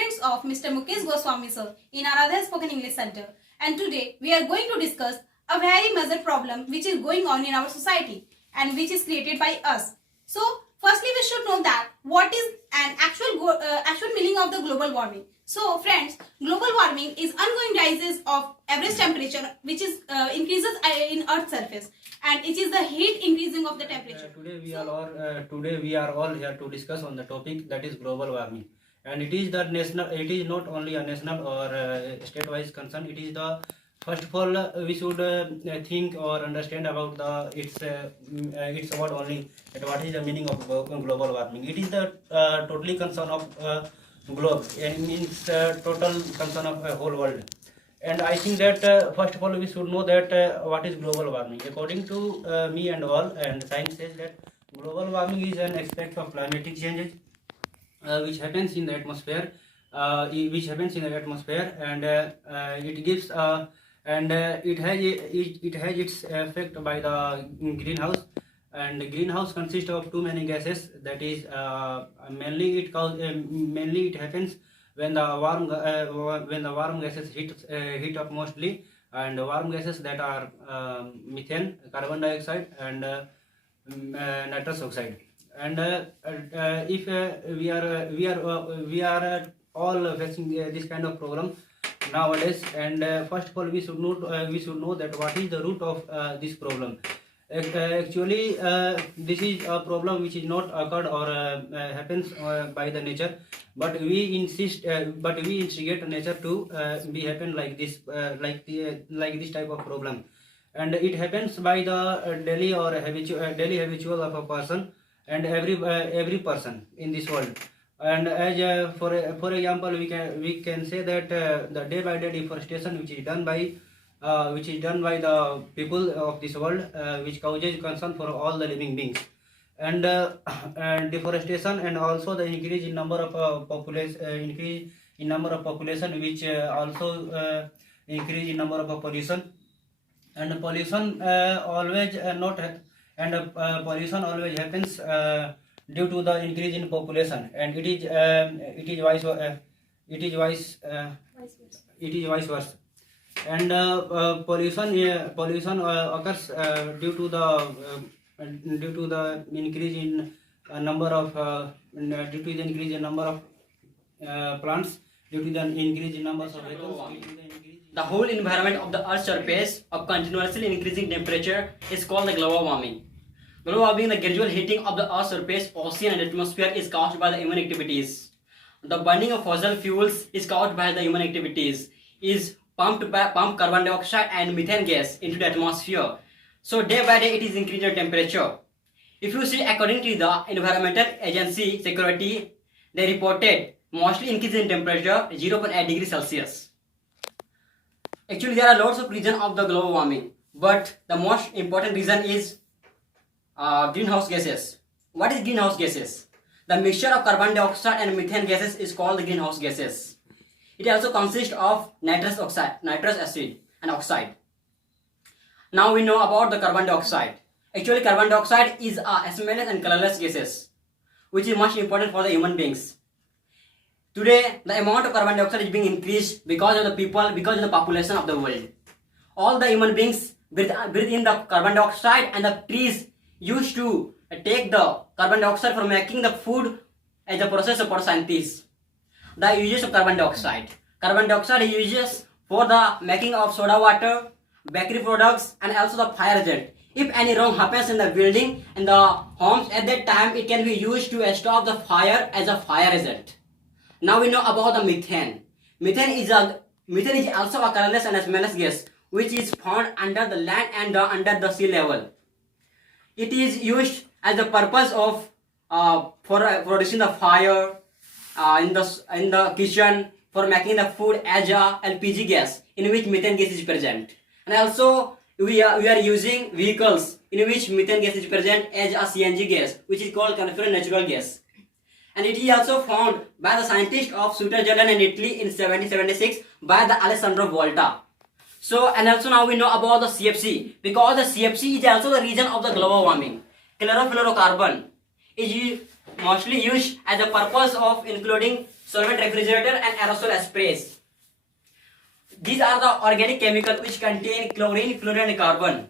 students of Mr. Mukesh Goswami sir in Aradhya Spoken English Center, and today we are going to discuss a very major problem which is going on in our society and which is created by us. So firstly we should know that what is an actual meaning of the global warming. So friends, global warming is ongoing rises of average temperature which is increases in Earth's surface, and it is the heat increasing of the temperature. Today we are all here to discuss on the topic that is global warming, and it is the national. It is not only a national or state-wise concern. It is the first of all we should think or understand about its what only that what is the meaning of global warming. It is the totally concern of globe, and means total concern of a whole world. And I think that first of all we should know that what is global warming. According to me and all, and science says that global warming is an aspect of climatic changes which happens in the atmosphere, and it gives it has its effect by the greenhouse. And greenhouse consists of too many gases. That is mainly it happens when the warm gases heat up mostly, and warm gases that are methane, carbon dioxide, and nitrous oxide. And if we are all facing this kind of problem nowadays. And first of all we should know that what is the root of this problem. Actually this is a problem which is not occurred or happens by the nature, but we instigate nature to be happen like this, like this type of problem. And it happens by the daily habitual of a person, and every person in this world. And as for example we can say that the day by day deforestation which is done by the people of this world, which causes concern for all the living beings. And deforestation, and also the increase in number of population, which also increase in number of pollution. And pollution always happens due to the increase in population, and it is vice versa. And pollution occurs due to the increase in number of plants, due to the increase in numbers of vehicles. The whole environment of the Earth's surface of continuously increasing temperature is called the global warming. Global warming, the gradual heating of the Earth's surface, ocean and atmosphere, is caused by the human activities. The burning of fossil fuels is caused by the human activities. Is pump carbon dioxide and methane gas into the atmosphere. So day by day it is increasing temperature. If you see, according to the Environmental Agency Security, they reported mostly increase in temperature 0.8 degrees Celsius. Actually there are lots of reasons of the global warming, but the most important reason is greenhouse gases. What is greenhouse gases? The mixture of carbon dioxide and methane gases is called the greenhouse gases. It also consists of nitrous acid and oxide. Now we know about the carbon dioxide. Actually carbon dioxide is a smellless and colorless gases, which is much important for the human beings. Today the amount of carbon dioxide is being increased because of the population of the world. All the human beings breathe in the carbon dioxide, and the trees used to take the carbon dioxide for making the food as a process for scientists. The uses of carbon dioxide. Carbon dioxide is used for the making of soda water, bakery products, and also the fire agent. If any wrong happens in the building and the homes, at that time it can be used to stop the fire as a fire agent. Now we know about the methane. Methane is also a colorless and a smellless gas which is found under the land and under the sea level. It is used as the purpose of for producing the fire in the kitchen, for making the food as a LPG gas in which methane gas is present. And also we are using vehicles in which methane gas is present as a CNG gas, which is called compressed natural gas. And it is also found by the scientist of Switzerland and Italy in 1776 by the Alessandro Volta. So, and also now we know about the CFC, because the CFC is also the reason of the global warming. Chlorofluorocarbon is mostly used as a purpose of including solvent refrigerator, and aerosol sprays. These are the organic chemicals which contain chlorine, fluorine, and carbon.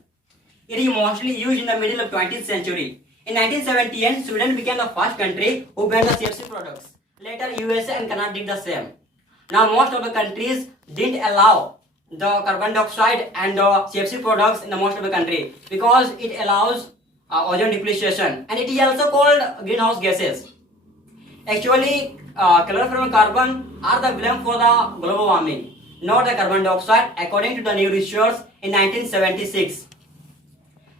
It is mostly used in the middle of 20th century. In 1970, Sweden became the first country who banned the CFC products. Later, USA and Canada did the same. Now, most of the countries didn't allow the carbon dioxide and the CFC products in the most of the country because it allows ozone depletion, and it is also called greenhouse gases. Actually, chlorofluorocarbon are the villain for the global warming, not the carbon dioxide, according to the new research in 1976.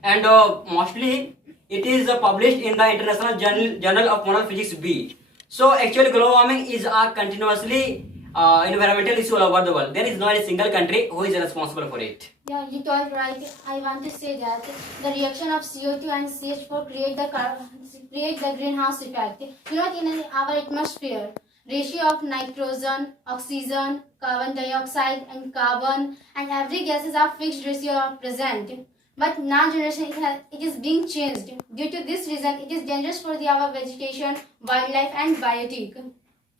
And mostly it is published in the International Journal of Model Physics B. So actually global warming is a continuously environmental issue all over the world. There is not a single country who is responsible for it. Yeah, you told right. I want to say that the reaction of CO2 and CH4 create the greenhouse effect. You know, in our atmosphere, ratio of nitrogen, oxygen, carbon dioxide, and carbon, and every gases are fixed ratio are present. But now generation it is being changed. Due to this reason, it is dangerous for our vegetation, wildlife, and biotic.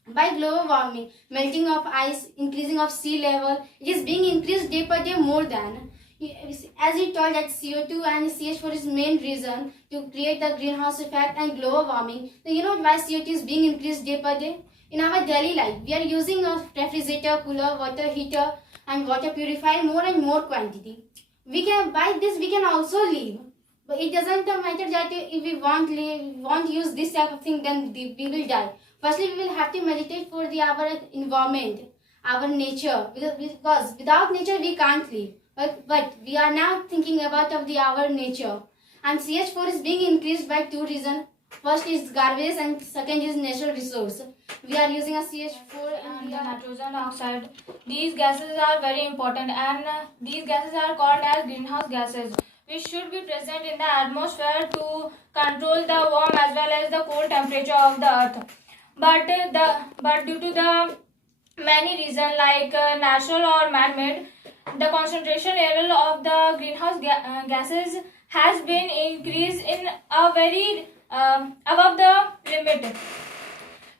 By global warming, melting of ice, increasing of sea level, it is being increased day by day more than. As you told that CO2 and CH4 is main reason to create the greenhouse effect and global warming. So you know why CO2 is being increased day by day? In our daily life, we are using a refrigerator, cooler, water heater, and water purifier more and more quantity. We can by this we can also live, but it doesn't matter that if we want use this type of thing, then we will die. Firstly, we will have to meditate for our environment, our nature, because without nature we can't live. But we are now thinking about our nature, and CH4 is being increased by two reasons. First is garbage and second is natural resource. We are using a CH4 and the nitrogen oxide. These gases are very important, and these gases are called as greenhouse gases, which should be present in the atmosphere to control the warm as well as the cold temperature of the earth. But due to the many reasons like natural or man-made, the concentration level of the greenhouse gases has been increased in a very above the limit.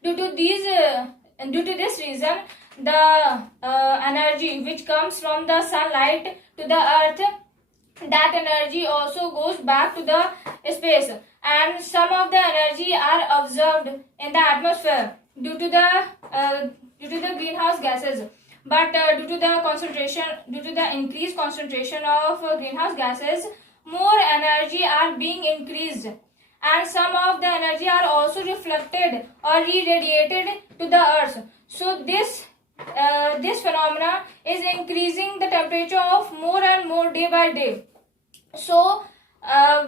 Due to this reason, the energy which comes from the sunlight to the earth, that energy also goes back to the space, and some of the energy are observed in the atmosphere due to the greenhouse gases. But due to the increased concentration of greenhouse gases, more energy are being increased, and some of the energy are also reflected or re-radiated to the earth. So this phenomena is increasing the temperature of more and more day by day. So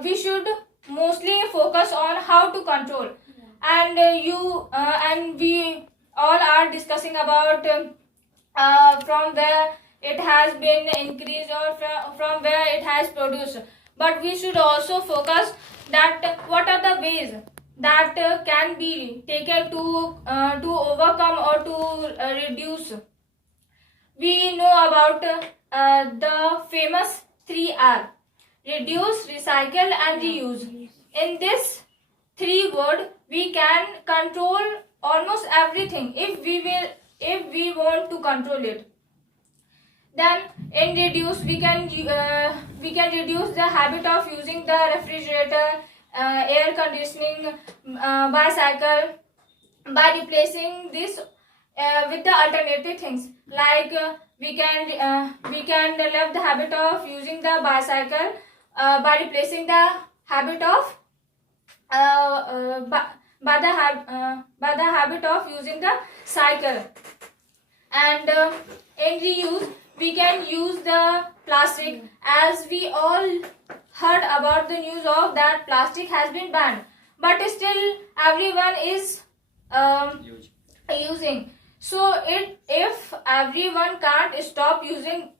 we should mostly focus on how to control, and we all are discussing about from where it has been increased or from where it has produced. But we should also focus that what are the ways that can be taken to overcome or to reduce. We know about the famous 3R: reduce, recycle, and reuse. In this 3 word, we can control almost everything if we want to control it. Then in reduce, we can reduce the habit of using the refrigerator, air conditioning, bicycle, by replacing this with the alternative things like we can leave the habit of using the bicycle by replacing the habit of by the habit of using the cycle. And in reuse, we can use the plastic, as we all heard about the news of that plastic has been banned, but still everyone is using. So if everyone can't stop using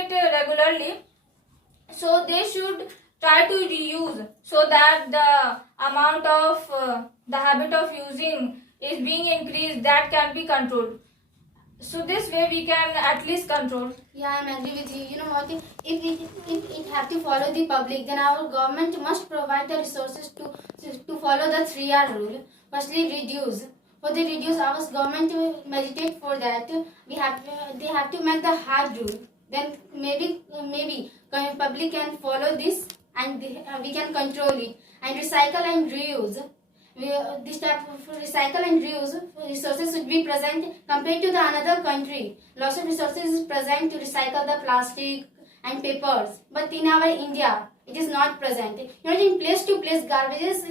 it regularly, so they should try to reuse, so that the amount of the habit of using is being increased, that can be controlled. So this way we can at least control. Yeah, I agree with you. You know what? If it have to follow the public, then our government must provide the resources to follow the 3R rule. firstly reduce. For the reduce, our government to meditate for that. They have to make the hard rule. Then maybe public can follow this, and we can control it. And recycle and reuse. This type of recycle and reuse resources should be present compared to the another country. Lots of resources is present to recycle the plastic and papers, but in our India it is not present. In place to place garbages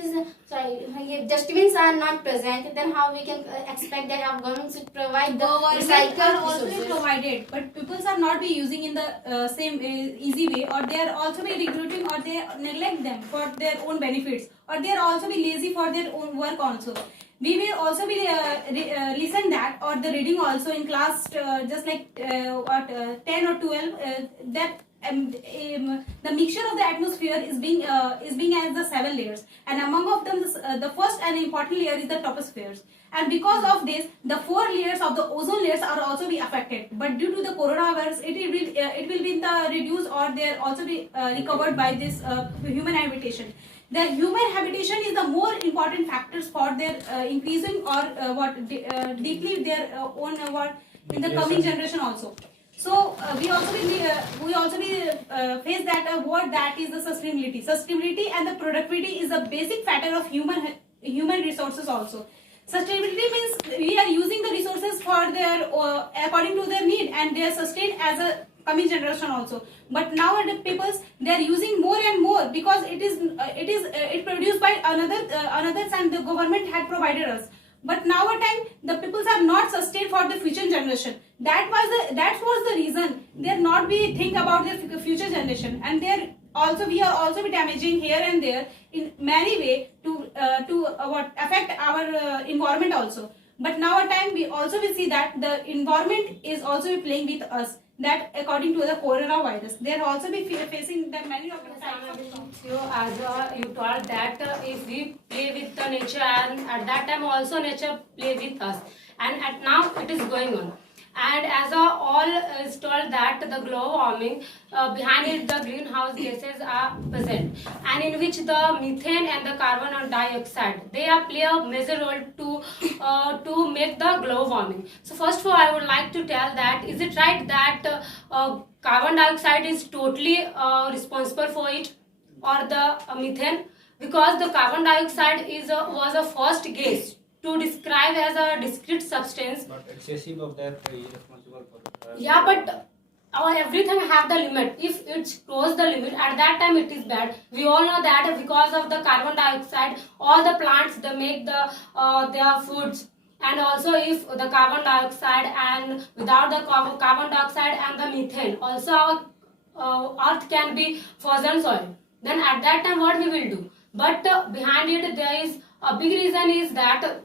dustbins are not present. Then how we can expect that our government should provide the Government are recycled also be resources? provided, but people are not be using in the same easy way, or they are also be recruiting, or they neglect them for their own benefits, or they are also be lazy for their own work also. We will also be listen that, or the reading also in class, just like 10 or 12, that the mixture of the atmosphere is being as the 7 layers, and among of them the first and important layer is the troposphere. And because of this, the 4 layers of the ozone layers are also be affected. But due to the coronavirus, it will be the reduced, or they are also be recovered by this human habitation. The human habitation is the more important factors for their increasing, or deeply their own in the coming generation also. So we also face that a word that is the sustainability. Sustainability and the productivity is a basic factor of human resources also. Sustainability means we are using the resources for their according to their need, and they are sustained as a coming generation also. But nowadays peoples, they are using more and more, because it produced by others, and the government had provided us. But now a time the peoples are not sustained for the future generation. That was the reason they are not be think about the future generation, and we are also be damaging here and there in many way to affect our environment also. But now a time we also will see that the environment is also playing with us. That according to the coronavirus, they are also be facing that many of the types of You as you told that if we play with the nature, and at that time also nature play with us, and at now it is going on. And as all is told that the global warming, behind it the greenhouse gases are present, and in which the methane and the carbon dioxide, they are play a major role to make the global warming. So first of all, I would like to tell that, is it right that carbon dioxide is totally responsible for it, or the methane? Because the carbon dioxide was a first gas to describe as a discrete substance. But excessive of that is responsible for. Yeah, but our everything have the limit. If it's cross the limit, at that time it is bad. We all know that because of the carbon dioxide, all the plants, they make their foods. And also if the carbon dioxide, and without the carbon dioxide and the methane, also our earth can be frozen soil. Then at that time what we will do? But behind it there is a big reason is that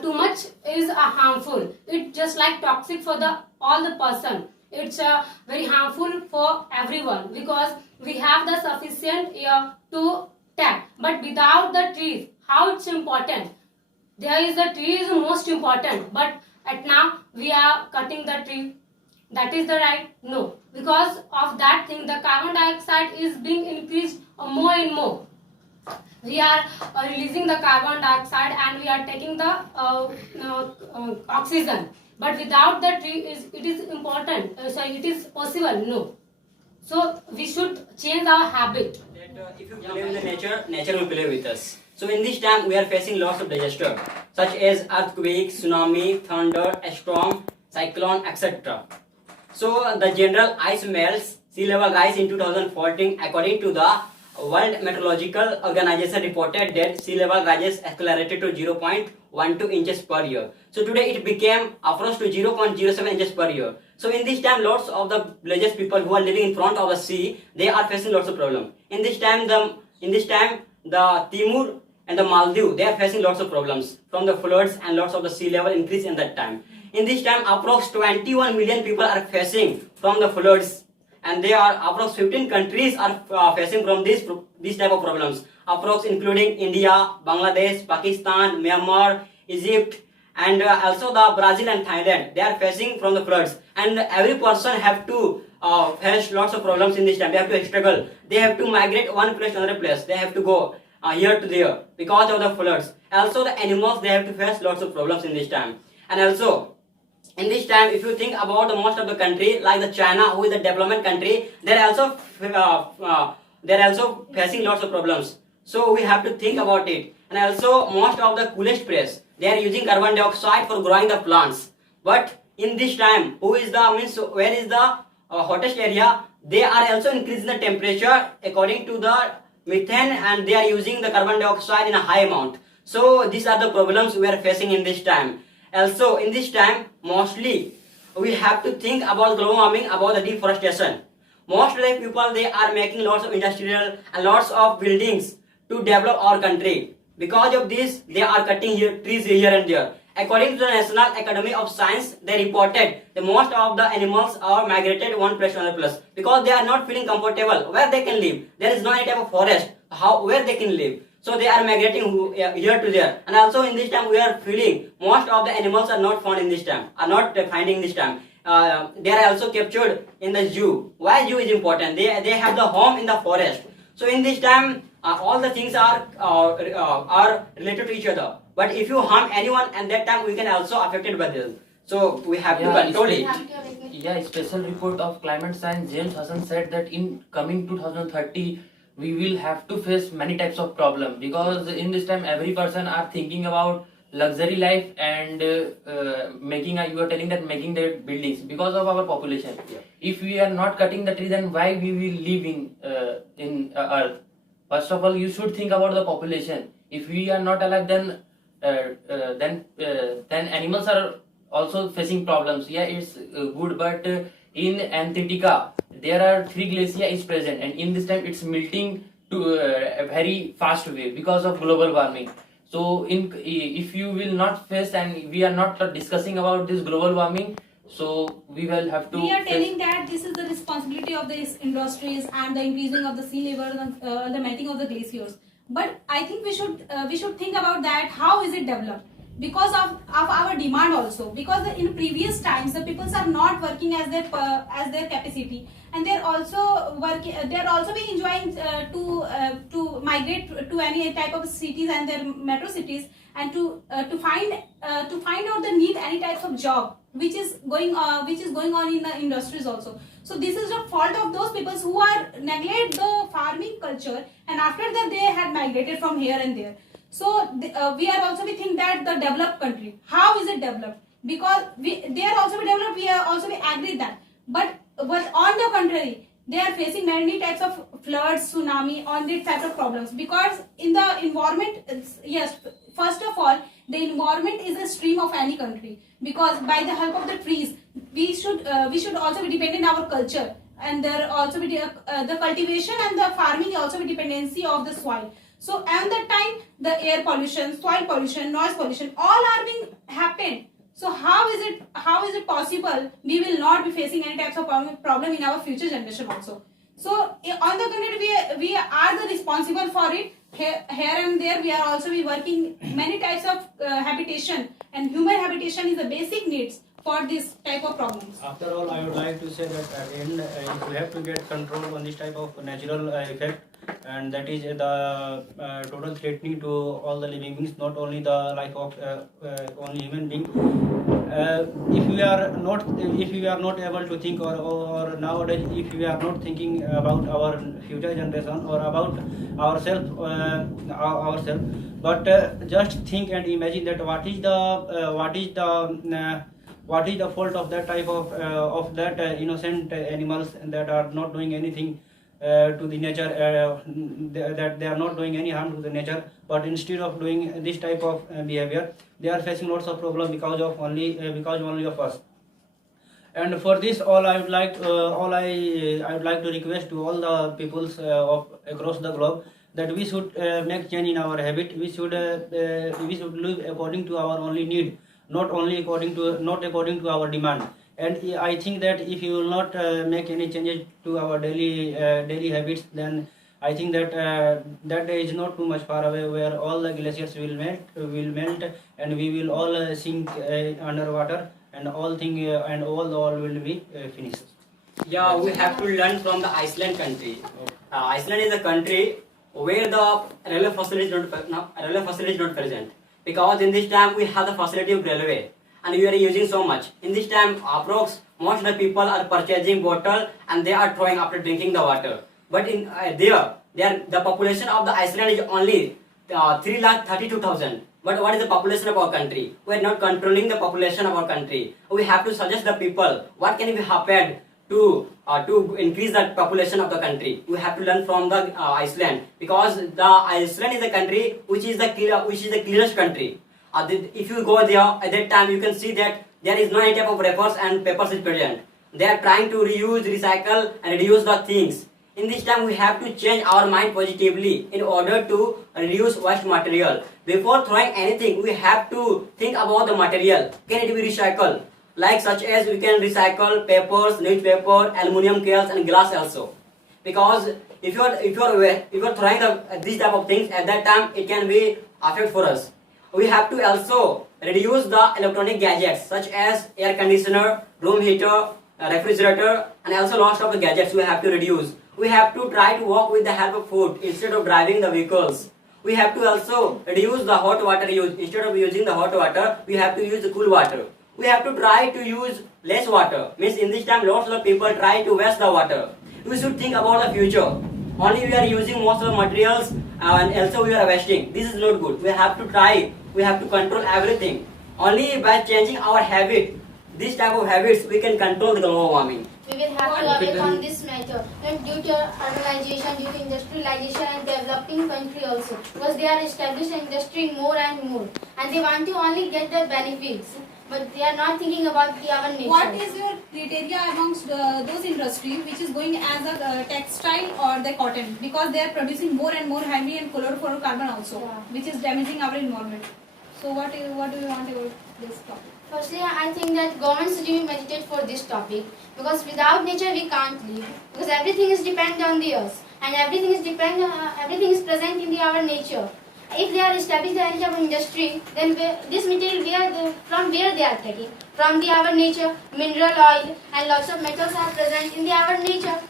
too much is harmful. It's just like toxic for all the person. It's very harmful for everyone, because we have the sufficient air to take. But without the trees, how it's important? There is the tree is most important, but at now we are cutting the tree. That is the right? No. Because of that thing, the carbon dioxide is being increased more and more. We are releasing the carbon dioxide, and we are taking the oxygen. But without the tree, it is important. It is possible. No. So we should change our habit. That if you play with the nature, nature will play with us. So in this time, we are facing lots of disaster, such as earthquake, tsunami, thunder, storm, cyclone, etc. So the general ice melts, sea level rise in 2014, according to the World Meteorological Organization reported that sea level rises accelerated to 0.12 inches per year. So today it became approached to 0.07 inches per year. So in this time, lots of the villages people who are living in front of the sea, they are facing lots of problems. In this time, the Timor and the Maldives, they are facing lots of problems from the floods and lots of the sea level increase in that time. In this time, approx 21 million people are facing from the floods, and they are approx 15 countries are facing from this type of problems. Approx including India, Bangladesh, Pakistan, Myanmar, Egypt, and also the Brazil and Thailand. They are facing from the floods, and every person have to face lots of problems in this time. They have to struggle. They have to migrate one place to another place. They have to go. here to there because of the floods. Also, the animals, they have to face lots of problems in this time. And also, in this time, if you think about the most of the country, like the China, who is a development country, they're also facing lots of problems. So we have to think about it. And also, most of the coolest place, they are using carbon dioxide for growing the plants. But in this time, where is the hottest area? They are also increasing the temperature according to the methane, and they are using the carbon dioxide in a high amount. So these are the problems we are facing in this time. Also, in this time, mostly we have to think about global warming, about the deforestation. Most of the people, they are making lots of industrial and lots of buildings to develop our country. Because of this, they are cutting trees here and there. According to the National Academy of Science, they reported that most of the animals are migrated one place to another place because they are not feeling comfortable where they can live. There is no any type of forest where they can live. So they are migrating here to there. And also in this time, we are feeling most of the animals are not found in this time, are not finding this time. They are also captured in the zoo. Why zoo is important? They have the home in the forest. So in this time, all the things are related to each other. But if you harm anyone, at that time we can also affected by them. So we have to control it. Yeah, special report of climate science James Hassan said that in coming 2030 we will have to face many types of problem, because in this time every person are thinking about luxury life and you are telling that making the buildings because of our population. Yeah. If we are not cutting the tree, then why we will live in earth? First of all, you should think about the population. If we are not alive, then animals are also facing problems. Yeah, it's good, but in Antarctica there are 3 glaciers is present, and in this time it's melting to a very fast way because of global warming. So if you will not face, and we are not discussing about this global warming, so we will have to We are face. telling that this is the responsibility of these industries and the increasing of the sea level and the melting of the glaciers. But I think we should think about that. How is it developed? Because of our demand also. Because in previous times the peoples are not working as their capacity, and they're also working. They're also be enjoying to migrate to any type of cities and their metro cities, and to find out the need any types of job which is going on in the industries also. So this is the fault of those people who are neglect the farming culture, and after that they had migrated from here and there. So we are also we think that the developed country, how is it developed? Because they are also be developed, we are also be agree that. But on the contrary, they are facing many types of floods, tsunami, on these types of problems. Because in the environment, yes, first of all, the environment is a stream of any country. Because by the help of the trees, we should also be dependent on our culture, and there also be the cultivation and the farming also be dependency of the soil. So at that time, the air pollution, soil pollution, noise pollution, all are being happened. So how is it possible we will not be facing any types of problem in our future generation also? So on the contrary, we are the responsible for it. Here and there, we are also be working many types of habitation, and human habitation is the basic needs for this type of problems. After all, I would like to say that at the end, if we have to get control on this type of natural effect, and that is the total threatening to all the living beings, not only the life of only human being. If we are not able to think, or nowadays if we are not thinking about our future generation or about ourselves, but just think and imagine that what is the fault of that type of that innocent animals that are not doing anything to the nature, that they are not doing any harm to the nature, but instead of doing this type of behavior, they are facing lots of problems because only of us. And for this, I would like to request to all the peoples across the globe that we should make change in our habit. We should live according to our only need, not according to our demand. And I think that if you will not make any changes to our daily habits, then I think that that day is not too much far away, where all the glaciers will melt, and we will all sink underwater, and all will be finished. Yeah, we have to learn from the Iceland country. Iceland is a country where the railway facility is not present, because in this time we have the facility of railway and we are using so much. In this time, approx most of the people are purchasing bottle and they are throwing after drinking the water. But in the population of the Iceland is only 3,32,000. But what is the population of our country? We are not controlling the population of our country. We have to suggest the people what can be happened to increase the population of the country. We have to learn from the Iceland, because the Iceland is a country which is the cleanest country. If you go there at that time, you can see that there is no any type of wrappers and papers is present. They are trying to reuse, recycle and reduce the things. In this time, we have to change our mind positively in order to reduce waste material. Before throwing anything, we have to think about the material. Can it be recycled? Like such as we can recycle papers, newspaper, aluminium cans and glass also. Because if you are throwing these type of things at that time, it can be affect for us. We have to also reduce the electronic gadgets such as air conditioner, room heater, refrigerator, and also lots of the gadgets we have to reduce. We have to try to walk with the help of foot instead of driving the vehicles. We have to also reduce the hot water use. Instead of using the hot water, we have to use the cool water. We have to try to use less water. Means in this time, lots of people try to waste the water. We should think about the future. Only we are using most of the materials and also we are wasting. This is not good. We have to try. We have to control everything. Only by changing our habit, this type of habits, we can control the global warming. We will have to work on this matter. And due to urbanization, due to industrialization and developing country also, because they are establishing industry more and more, and they want to only get the benefits, but they are not thinking about our nature. What is your criteria amongst those industries which is going as a textile or the cotton, because they are producing more and more heavy and chlorofluorocarbon also, which is damaging our environment. So what do you want about this topic? Firstly, I think that government should meditate for this topic, because without nature we can't live. Because everything is dependent on the earth, and everything is present in our nature. If they are establishing any type of industry, then this material from where they are taking? From our nature, mineral oil and lots of metals are present in our nature.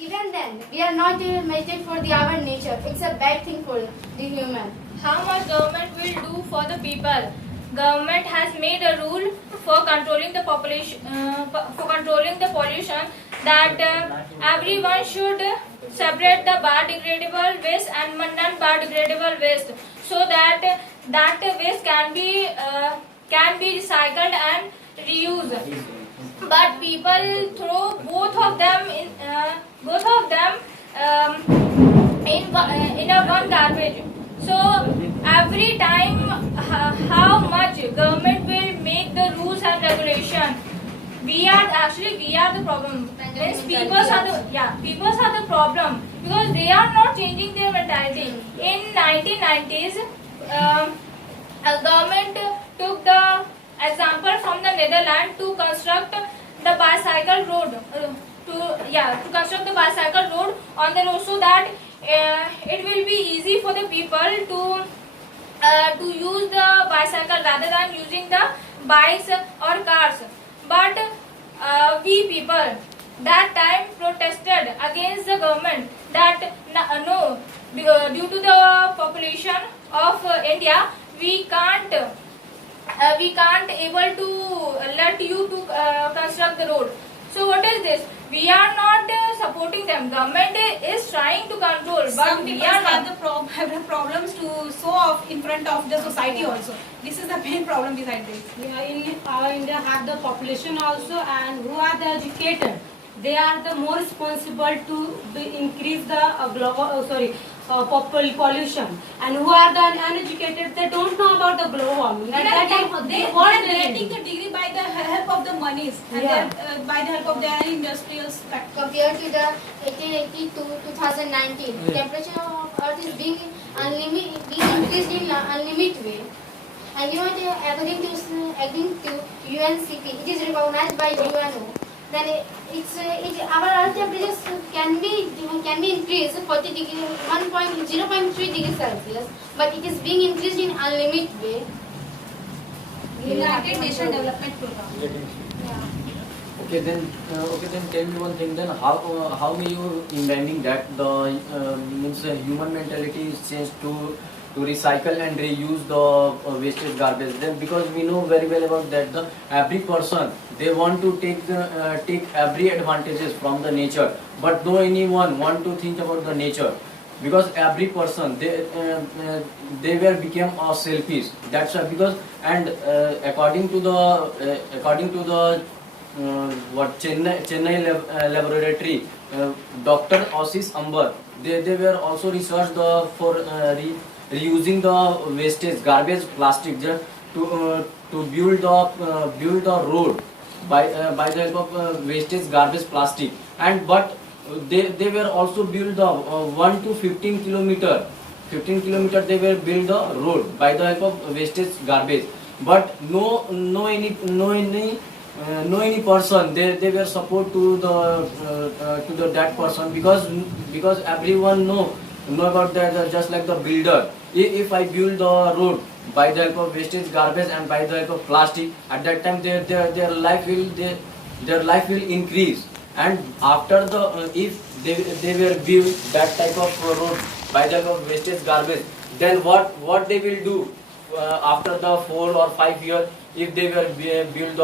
Even then, we are not meditate for our nature. It's a bad thing for the human. How much government will do for the people? Government has made a rule for controlling the population, pollution, that everyone should separate the biodegradable waste and non-biodegradable waste, so that waste can be recycled and reused. But people throw both of them in a one garbage. So every time, how much government will make the rules and regulation, we are the problem. Means people are the problem, because they are not changing their mentality. In 1990s, government took the example from the Netherlands to construct the bicycle road. To construct the bicycle road on the road, so that it will be easy for the people to use the bicycle rather than using the bikes or cars. But we people that time protested against the government that no, due to the population of India, we can't able to let you to construct the road. So what is this? We are not supporting them. Government is trying to control, but Some we people are have not. the problems to show off in front of the society also. This is the main problem behind this. In our India have the population also, and who are the educated, they are the more responsible to increase the pollution, and who are the uneducated, they don't know about the global warming. At that time, They are getting the degree by the help of the monies and by the help of their industrial sector. Compared to the 1880 to 2019, temperature of Earth is being increased in unlimited way. And according to UNCP, it is recognized by UNO. Then our Earth temperature can be increased 40 degree, 0.3 degrees Celsius, but it is being increased in unlimited way. United Nations Development Program. Okay, then tell me one thing. Then how may you imagining that the means human mentality is changed to recycle and reuse the wastage garbage? Then because we know very well about that, the every person they want to take every advantages from the nature, but no anyone want to think about the nature. Because every person they were became selfish. That's why because and according to the what Chennai laboratory, Dr. Ashish Ambar, they were also researched for reusing the wastage garbage plastic just to build the road by the help of wastage garbage plastic. And but they were also build the 1 to 15 kilometer. 15 kilometer they were build the road by the help of wastage garbage. But no any person they were support to the that person because everyone know about that just like the builder. If I build the road by the help of wastage garbage and by the help of plastic, at that time their life will increase. And after the if they were build that type of road by the help of wastage garbage, then what they will do after the 4 or 5 years if they were built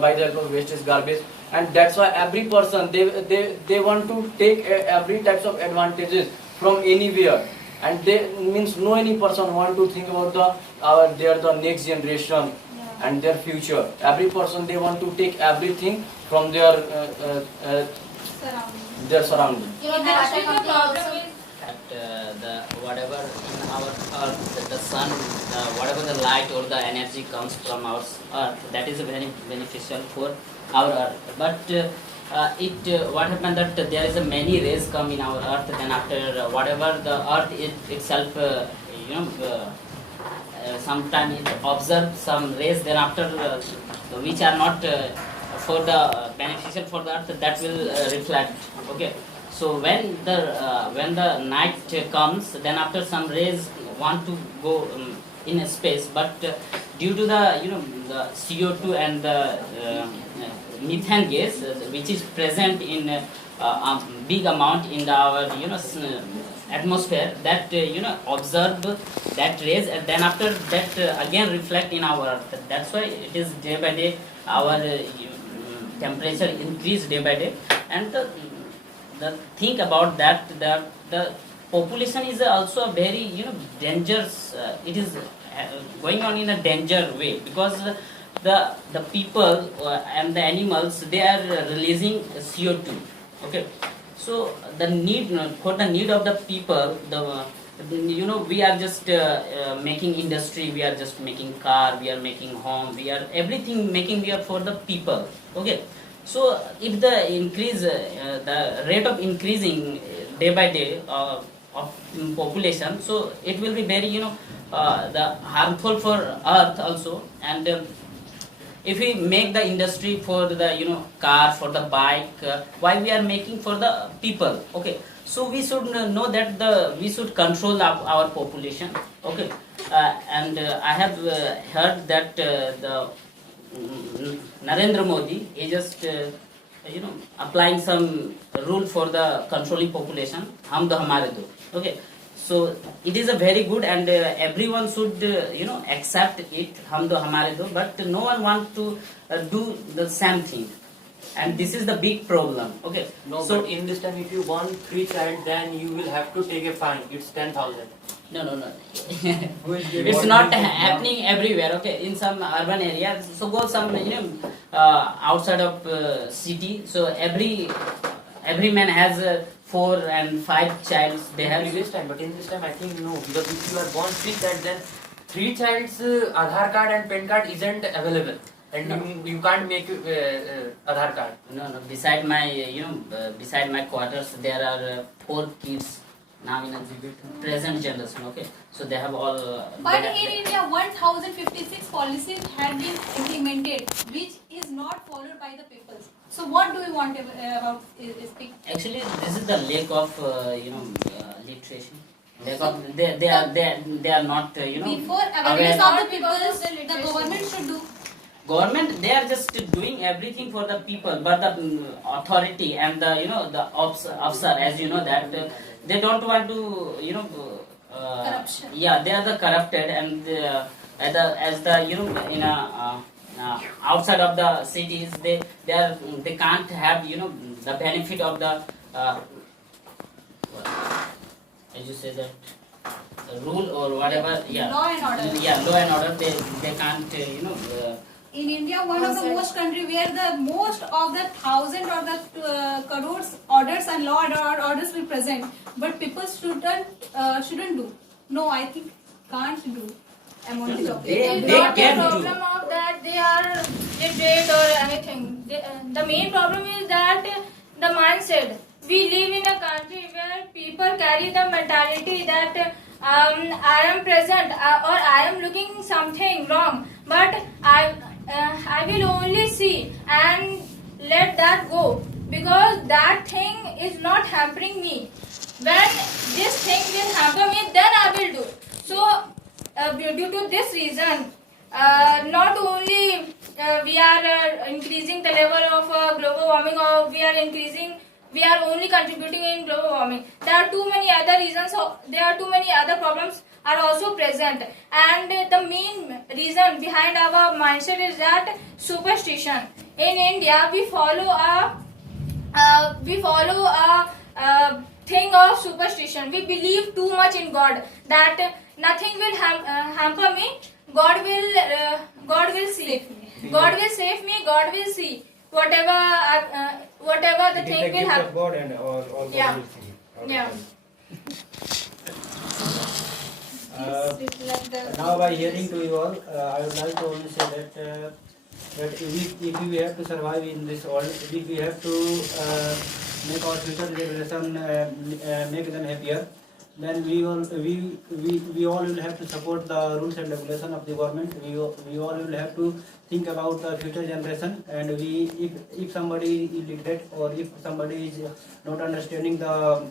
by the help of wastage garbage. And that's why every person they want to take every types of advantages from anywhere. And they means no any person want to think about the next generation and their future. Every person they want to take everything from their surrounding. But actually the problem is That the whatever in our earth, the sun, whatever the light or the energy comes from our earth, that is very beneficial for our earth. But what happened that there is a many rays come in our earth, then after whatever the earth itself sometime it observes some rays, then after which are not for the beneficial for the earth, that will reflect. Okay, so when the night comes, then after some rays want to go in a space, but due to the the CO2 and the methane gas which is present in big amount in our atmosphere, that observe that rays, and then after that again reflect in our earth. That's why it is day by day our temperature increase day by day. And the think about that the population is also a very dangerous. It is going on in a danger way, because the people and the animals, they are releasing CO2. Okay, so the need for the need of the people, we are just making industry, we are just making car, we are making home, we are everything making we are for the people. Okay, so if the increase the rate of increasing day by day of population, so it will be very the harmful for earth also. And if we make the industry for the car, for the bike, why we are making for the people? Okay, so we should know that we should control our population. Okay, and I have heard that the Narendra Modi is just applying some rule for the controlling population, hum do hamare do. Okay, so it is a very good, and everyone should accept it, hum do hamare do, but no one want to do the same thing, and this is the big problem. Okay, No, so but in this time, if you want 3 child, then you will have to take a fine. It's 10,000. no it's not happening everywhere. Okay, in some urban areas, so go some outside of city, so every man has 4 and 5 childs they have. Previous time, but in this time, I think no, because if you are born 3 child, then 3 child's Aadhaar card and PAN card isn't available, and No. you can't make Aadhaar card. No, beside my beside my quarters there are 4 kids now in a present generation. Okay, so they have all But they- in India, 1056 policies have been implemented, which is not followed by the people. So what do you want about speak? actually this is the lack of literacy. They are not Before aware. awareness of the Not because people, of the the literacy. government should do. government, they are just doing everything for the people, but the authority and the the officer, as you know that they don't want to Corruption. yeah, they are the corrupted, and as the in a outside of the cities, they can't have the benefit of the as you say that rule or whatever, yeah, Law and order. yeah, law and order, they can't In India, one of the most country where the most of the thousand or the crores orders and law and orders will present, but people shouldn't do. No, I think can't do. Among the They It's they not the can do. problem of that they are literate or anything. The main problem is that the mindset. We live in a country where people carry the mentality that I am present or I am looking something wrong, but I will only see and let that go because that thing is not hampering me. When this thing will hamper me, then I will do. So due to this reason, not only we are increasing the level of global warming, or we are only contributing in global warming. There are too many other reasons. There are too many other problems are also present, and the main reason behind our mindset is that superstition. In India, we follow a thing of superstition. We believe too much in God that nothing will hamper me. God will save me. God will save me. God will see whatever the It is thing the will gift happen. of God, and all God Yeah. will see. All Yeah. God will see. Now, by hearing to you all, I would like to only say that if we have to survive in this world, if we have to make our future generation make them happier, then we all will have to support the rules and regulation of the government. We all will have to think about the future generation, and if somebody is illiterate or if somebody is not understanding the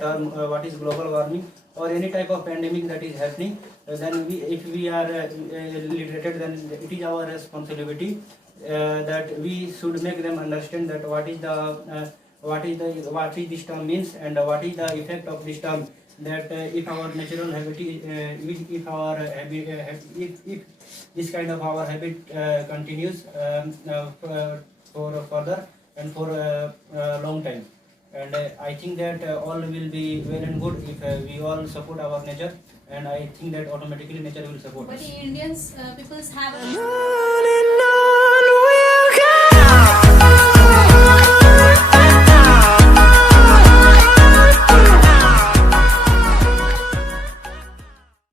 term what is global warming or any type of pandemic that is happening, then if we are illiterate, then it is our responsibility that we should make them understand that what is this term means and what is the effect of this term. That if our natural habit, if this kind of our habit continues for further and for a long time, and I think that all will be well and good if we all support our nature, and I think that automatically nature will support But us. the Indians peoples have